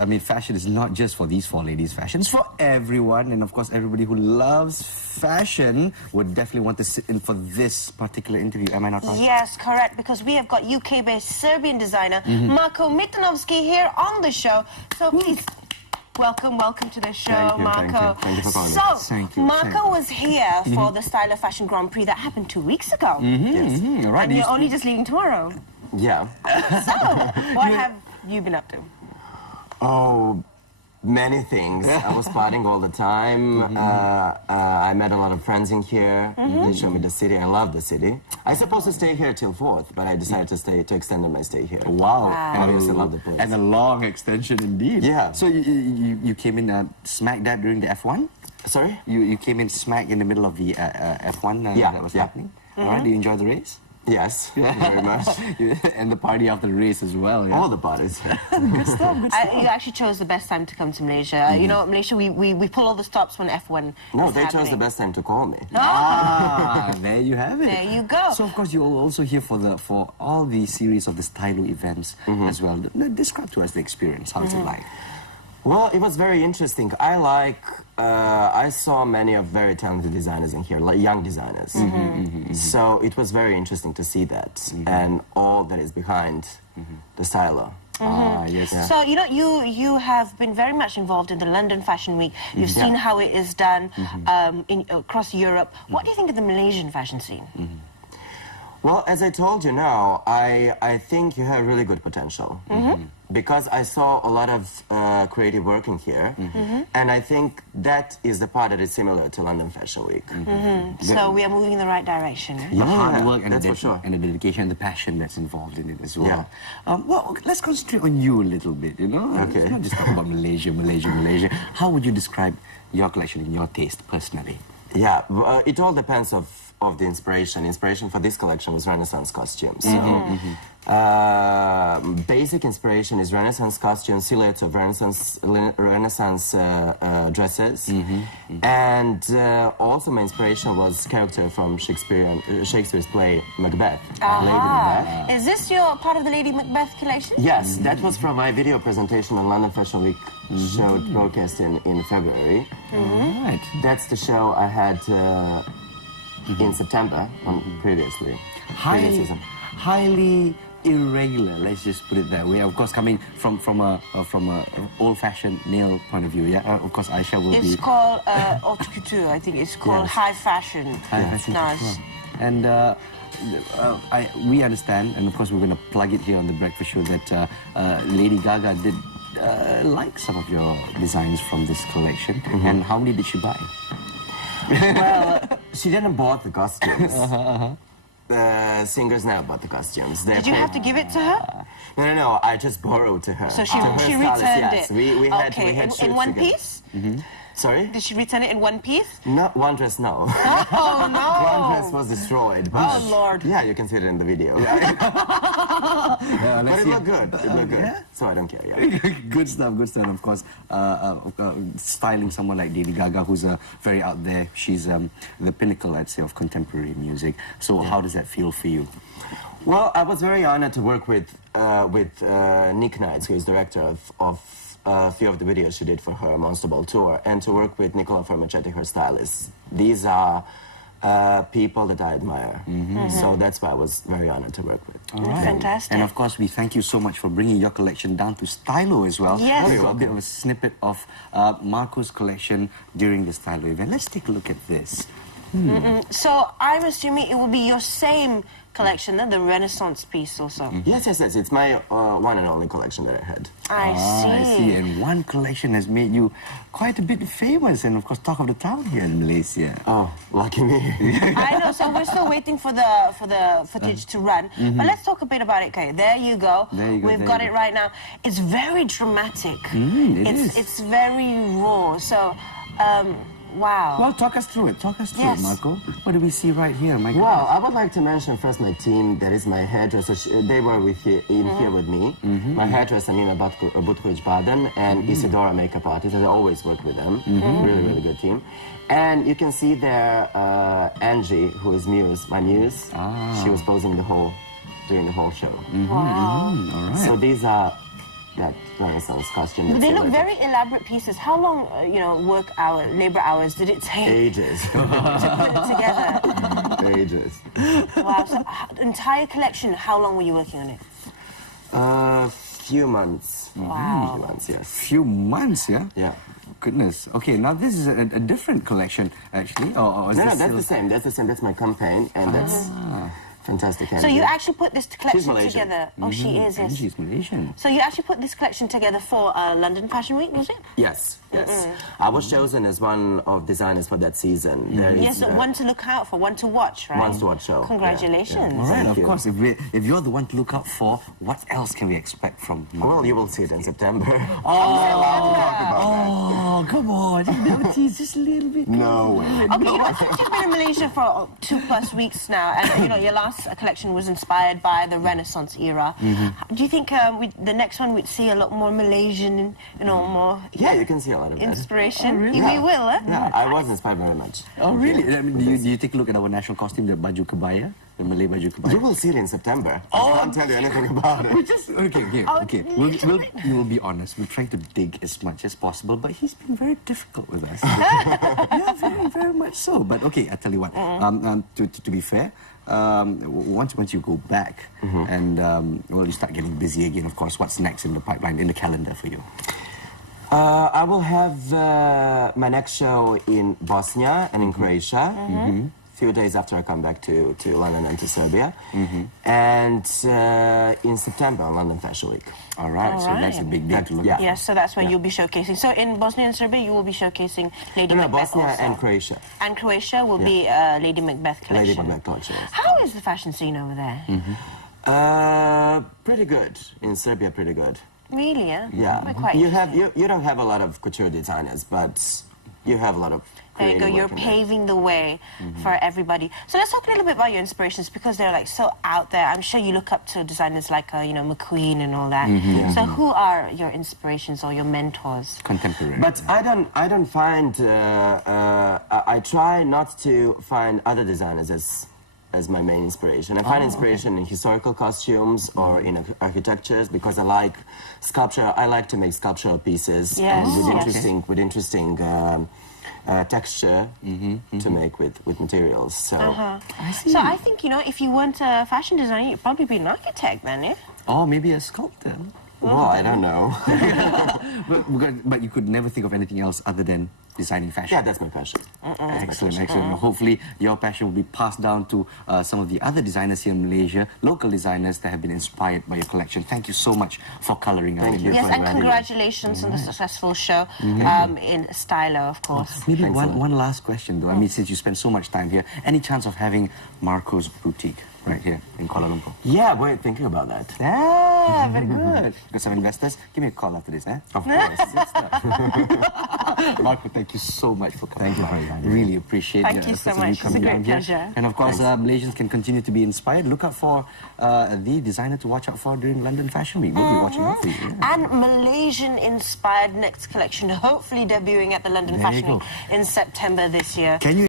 I mean, fashion is not just for these four ladies. Fashion's for everyone. And of course, everybody who loves fashion would definitely want to sit in for this particular interview. Am I not right? Yes, correct. Because we have got UK-based Serbian designer Marko Mitanovski here on the show. So please... Welcome to the show, Marko. Thank you for calling. So, Marko was here for the STYLO Fashion Grand Prix that happened 2 weeks ago. Yes. Right. And you're only just leaving tomorrow. Yeah. So, what have you been up to? Oh, many things. I was partying all the time. I met a lot of friends in here. They showed me the city. I love the city. I supposed to stay here till 4th, but I decided to extend my stay here. Wow. I obviously love the place. And a long extension indeed. Yeah. So you came in smack dab during the F1? Sorry? You came in smack in the middle of the F1 that was happening? All right, do you enjoy the race? Yes, very much. And the party after the race as well. Yeah? All the parties. Good stuff. You actually chose the best time to come to Malaysia. You know, Malaysia, we pull all the stops when F1 No, is they chose happening. the best time to call me. There you have it. There you go. So of course you're also here for all the series of the STYLO events as well. Describe to us the experience. How's it like? Well, it was very interesting. I saw many of very talented designers in here, like young designers. So it was very interesting to see that and all that is behind the STYLO. Yes. Yeah. So, you know, you have been very much involved in the London Fashion Week. You've seen how it is done across Europe. What do you think of the Malaysian fashion scene? Well, as I told you now, I think you have really good potential. Because I saw a lot of creative work in here, and I think that is the part that is similar to London Fashion Week. So we are moving in the right direction. Eh? The hard work and that's for sure. and the dedication and the passion that's involved in it as well. Yeah. Well, let's concentrate on you a little bit, you know? Okay. Let's not just talk about Malaysia. How would you describe your collection and your taste personally? Yeah, it all depends of the inspiration. Inspiration for this collection was Renaissance costumes. Basic inspiration is Renaissance costumes, silhouettes of Renaissance dresses, and also my inspiration was character from Shakespeare's play Macbeth, Lady Macbeth. Is this your part of the Lady Macbeth collection? Yes, that was from my video presentation on London Fashion Week show broadcast in February. Right. That's the show I had in September previously. Previous season. Highly irregular, let's just put it that way. Of course, coming from a old-fashioned male point of view. Yeah, of course, Aisha will be. It's called haute couture. I think it's called high fashion. High fashion. Nice. And we understand, and of course, we're going to plug it here on the Breakfast Show that Lady Gaga did like some of your designs from this collection. And how many did she buy? Well, she didn't bought the costumes. The singers never bought the costumes. Did you have to give it to her? No, I just borrowed to her. So she her returned stylist, yes. it? We had in shoots one together. piece? Sorry? Did she return it in one piece? No, one dress, no. Oh, no. One dress was destroyed. But Oh, Lord. Yeah, you can see it in the video. But it looked good. It looked good. Yeah? So I don't care, yeah. Good stuff. Of course, styling someone like Lady Gaga, who's very out there. She's the pinnacle, I'd say, of contemporary music. So how does that feel for you? Well, I was very honored to work with Nick Knights, who is director of a few of the videos she did for her Monster Ball tour, and to work with Nicola Formacetti, her stylist. These are people that I admire. So that's why I was very honored to work with. All right. Fantastic. And of course, we thank you so much for bringing your collection down to STYLO as well. Yes. We've got a bit of a snippet of Marko's collection during the STYLO event. Let's take a look at this. So I'm assuming it will be your same collection, then the Renaissance piece also. Yes. It's my one and only collection that I had. I see. And one collection has made you quite a bit famous and, of course, talk of the town here in Malaysia. Oh, lucky me. I know, so we're still waiting for the footage to run. But let's talk a bit about it. Okay, there you go. We've got it right now. It's very dramatic. It's very raw. So, wow. Well, talk us through it. Yes. Marko. What do we see right here, Michael? Well, I would like to mention first my team. That is my hairdresser. They were here with me. My hairdresser, Nina Butkovic-Baden, and Isidora, makeup artist. I always work with them. Really, really good team. And you can see there Angie, who is my muse. She was posing during the whole show. Wow. All right. So these are that Renaissance costume. But they look very elaborate pieces. How long, labor hours did it take? Ages. To put it together? Ages. Wow. So, entire collection, how long were you working on it? Few months. Wow. Few months, yes. Few months, yeah? Yeah. Goodness. Okay, now this is a different collection, actually. Or is No, this that's the same. That's the same. That's my campaign, and that's fantastic. So you actually put this collection Malaysian. together. Oh, she is, And yes. she's Malaysian. So you actually put this collection together for London Fashion Week, was it? Yes, yes. I was chosen as one of designers for that season. There is, Yes, one to look out for, one to watch, right? One to watch show. Congratulations. All right, Thank of you. course. If you're the one to look out for, what else can we expect from Marko? Well, you will see it in September. Oh, come on. No, tease just a little bit. No way. Okay, since you've been in Malaysia for 2+ weeks now, and your last collection was inspired by the Renaissance era. Do you think the next one we'd see a lot more Malaysian, more Yeah, you can see a lot of that. inspiration? really? We will, eh? Yeah, I was inspired very much. Oh, really? I mean, do you take a look at our national costume, the baju kebaya, the Malay baju kebaya? You will see it in September. I can't tell you anything about it. Okay. We'll be honest. We're trying to dig as much as possible, but he's been very difficult with us. Yeah, very, very much so. But okay, I tell you what. To be fair, once you go back and you start getting busy again. Of course, what's next in the pipeline, in the calendar for you? I will have my next show in Bosnia and in Croatia. Few days after I come back to London and to Serbia, and in September on London Fashion Week. All right, so that's a big day to look at. Yes, so that's where you'll be showcasing. So in Bosnia and Serbia, you will be showcasing Lady No, Macbeth Bosnia also. and Croatia. And Croatia will be Lady Macbeth collection. Lady Macbeth collection. Yes. How is the fashion scene over there? Pretty good in Serbia. Pretty good. Really, yeah? Yeah. We're quite You interested. don't have a lot of couture designers, but you have a lot of. There you go, you're paving the way for everybody. So let's talk a little bit about your inspirations, because they're like so out there. I'm sure you look up to designers like, McQueen and all that. So who are your inspirations or your mentors? Contemporary. But I don't find. I try not to find other designers as my main inspiration. I find inspiration in historical costumes or in architectures, because I like sculpture. I like to make sculptural pieces Yes. and Yes. with interesting texture to make with materials. So I see. So I think, if you weren't a fashion designer, you'd probably be an architect then, eh? Or maybe a sculptor. well, I don't know. But you could never think of anything else other than designing fashion. Yeah, that's my passion. Excellent, excellent. Hopefully your passion will be passed down to some of the other designers here in Malaysia, local designers that have been inspired by your collection. Thank you so much for colouring our Thank you. Yes, for and having me. congratulations on the successful show in STYLO, of course. Maybe Thanks a lot. one last question though. I mean, since you spend so much time here, any chance of having Marko's boutique right here in Kuala Lumpur? Yeah, we're thinking about that. Ah, very good. Got some investors? Give me a call after this, eh? Of course. Marko, thank you so much for coming. Thank you very much. Really appreciate Thank you so much. It's a coming great down here. pleasure. And of course, Malaysians can continue to be inspired. Look out for the designer to watch out for during London Fashion Week. We'll be watching out for you. Yeah. And Malaysian-inspired next collection, hopefully debuting at the London There you Fashion go. Week in September this year. Can you...